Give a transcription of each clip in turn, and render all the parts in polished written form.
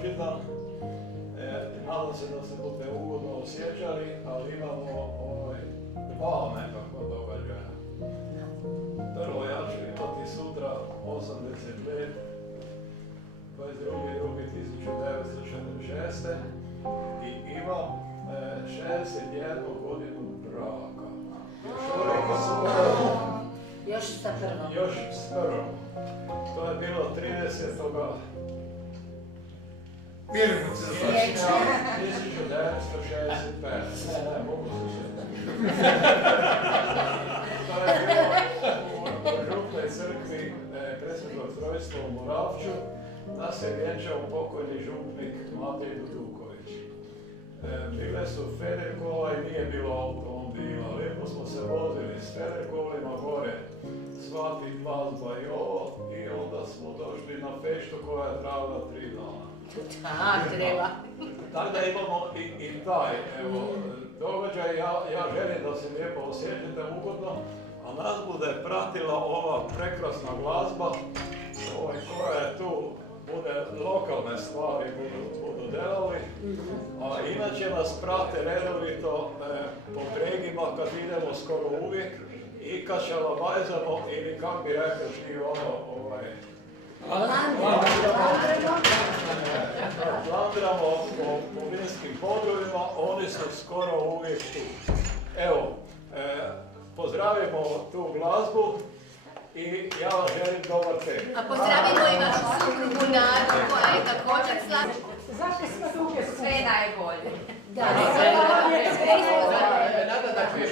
pročitam. Nadam se da se budete ugodno osjećali, ali imamo dva nekakva događaja. Prvo, ja ću imati sutra 80 let, 22.2.1946. i imam 61 godinu braka. Još sa prvom. Još s prvom. To je bilo 30. Vjerujemo se za to. 1965. Ne, mogu se sjetiti. To je bilo u župnoj crkvi Presvetog trojstva u Moravču. Nas je vjenčao pokojni župnik Matej Duduković. Bile su Federkola i nije bilo automobila. Lijepo smo se vozili s Federkolima gore, svati glazba i ovo, i onda smo došli na feštu koja je trajala 3 dana. Treba. Tako da imamo i taj događaj. Ja želim da se lijepo osjećate ugodno, a nas bude pratila ova prekrasna glazba koja je tu, bude lokalne stvari budu delali, a inače nas prate redovito po bregima kad idemo skoro uvijek i kad šalabajzamo ili kak bi rekao plandiramo po vinskim podruvima, oni su skoro uvijek tu. Evo, pozdravimo tu glazbu i ja vam želim dobar tek. A pozdravimo i vašu suprugu Nadu koja je također slavna. Zašto smo duge sve najbolje? Da, Nada da čuješ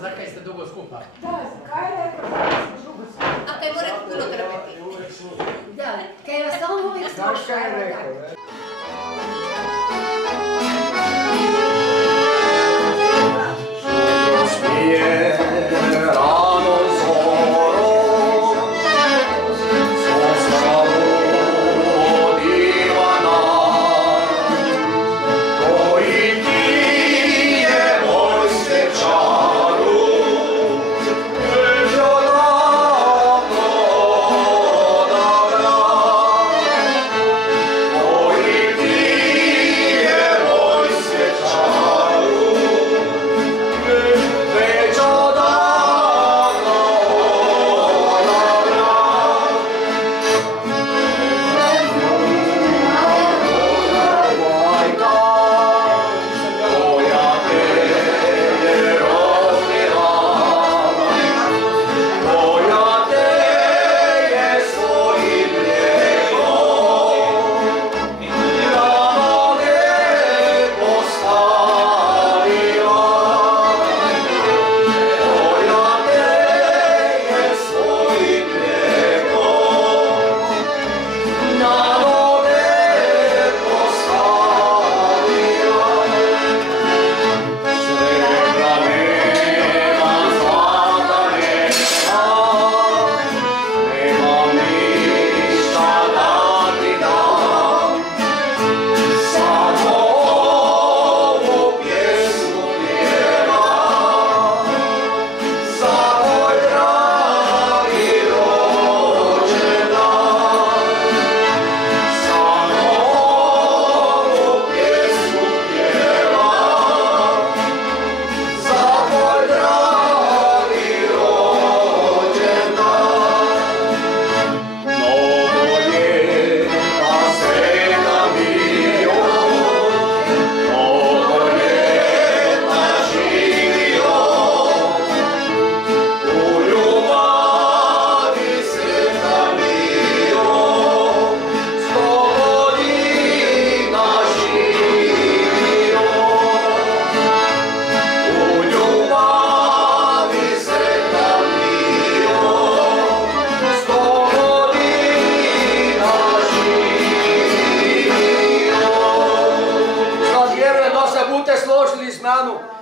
zakaj ste dugo skupa? Da, zakaj je rekao da smo dugo skupa? A kaj morate puno trpeti? Da, kaj vas on uvijek sluša. Znaš kaj je rekao, ne?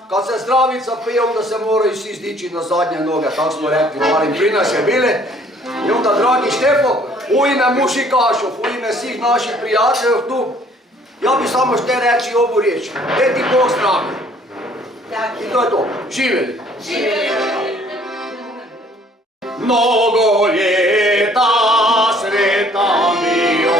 Kad se zdravica pije, onda se moraju svi stići na zadnje noge, tako smo rekli, malim prinaše bile. I onda, dragi Štefo, u ime Mušikašov, u ime svih naših prijatelja tu, ja bi samo šte reći ovu riječ. Eti Bog zdravlja. I to je to. Živjeli. Mnogo ljeta sretan bio,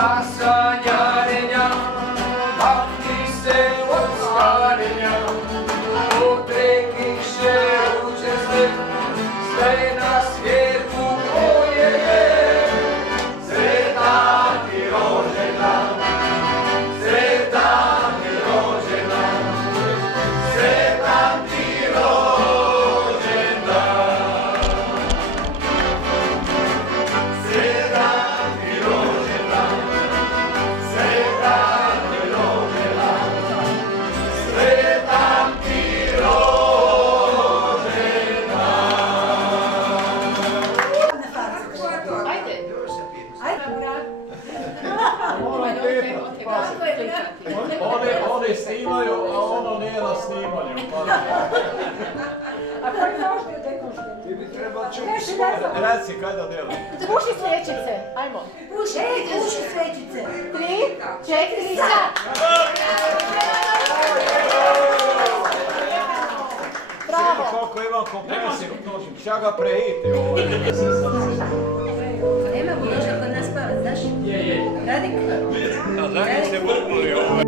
sa sanjarenja, pamti se od starenja, odrekiše ruže sve na svijetu koje je. Sretan ti rođendan, sretan ti rođendan, sretan ti rođendan. Sretan ti rođendan, sretan ti rođendan, sretan ti rođendan. Ajde. Oni snimaju, a ono nije na snimanju. A koji možete dekonštruirati? Ti bi trebao Reši ne znam. Reci kaj da djelam. Puši svećice, ajmo. Puši svećice. 3, 4, sad. Bravo. Koliko imam kompresiju, nožim, ća ga preiti ovo. Nema budoša kod nas spavat, znaš? Radik. Radik ste vrpuli ovo.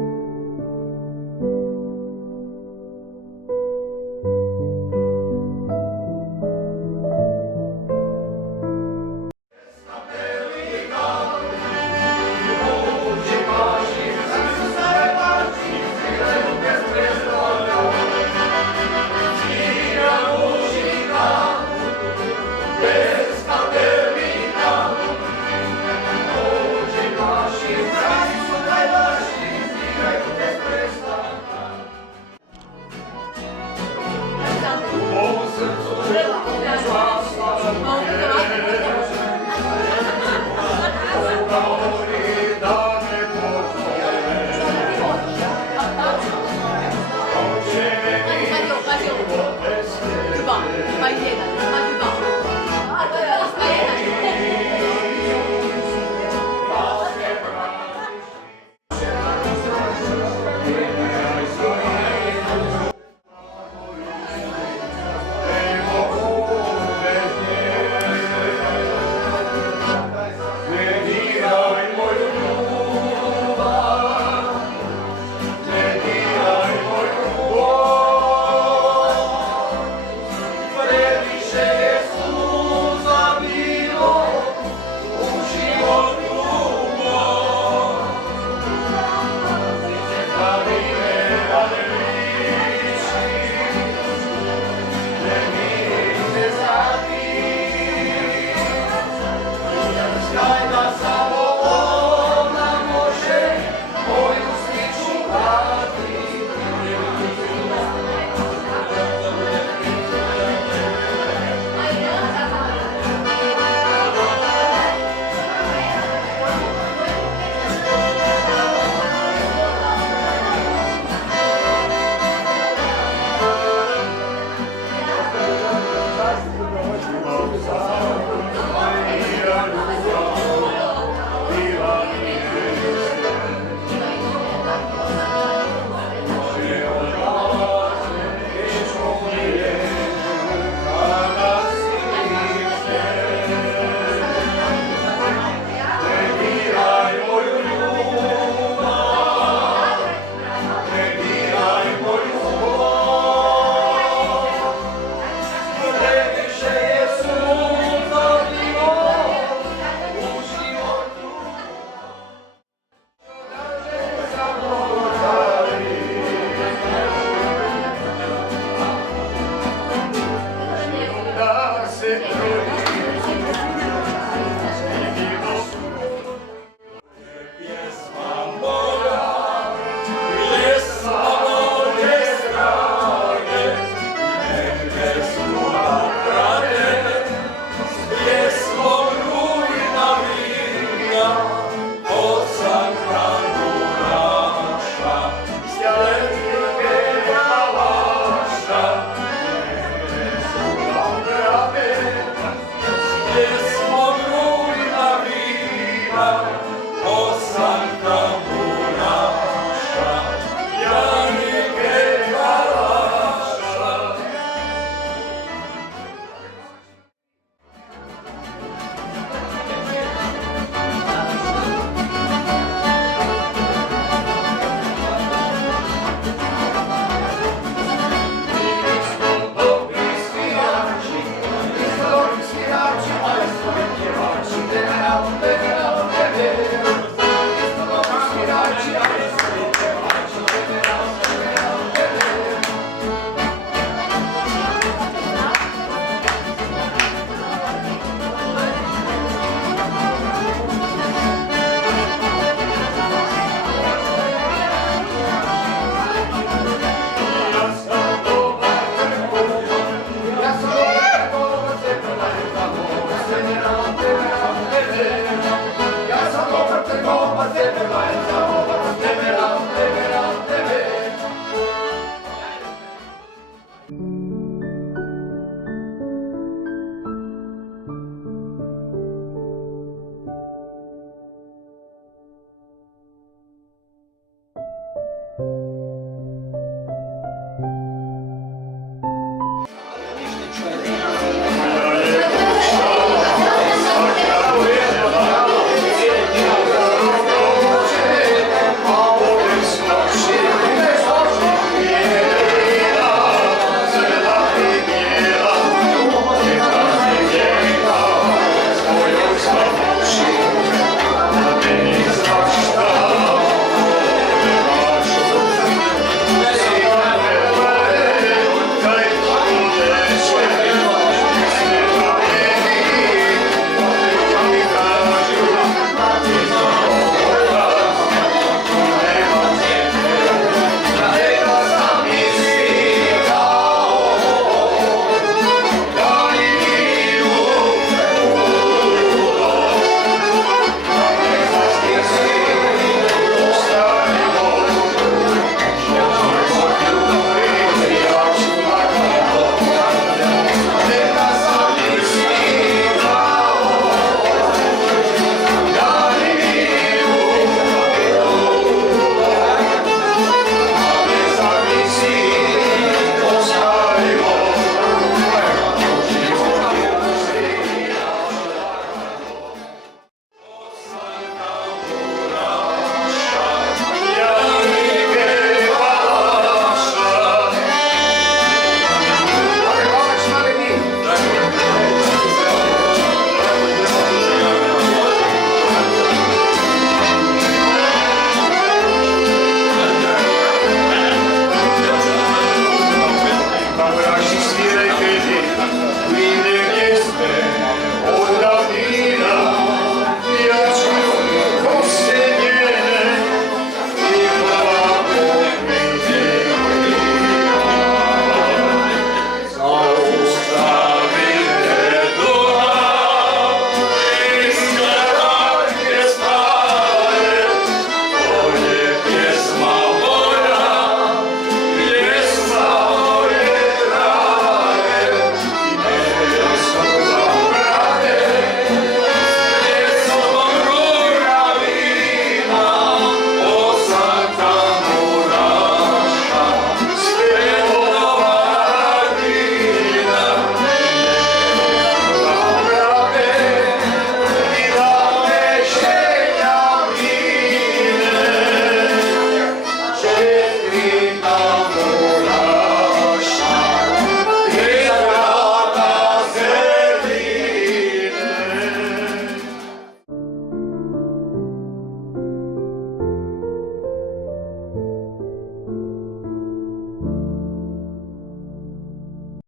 Jesmo rujna vina,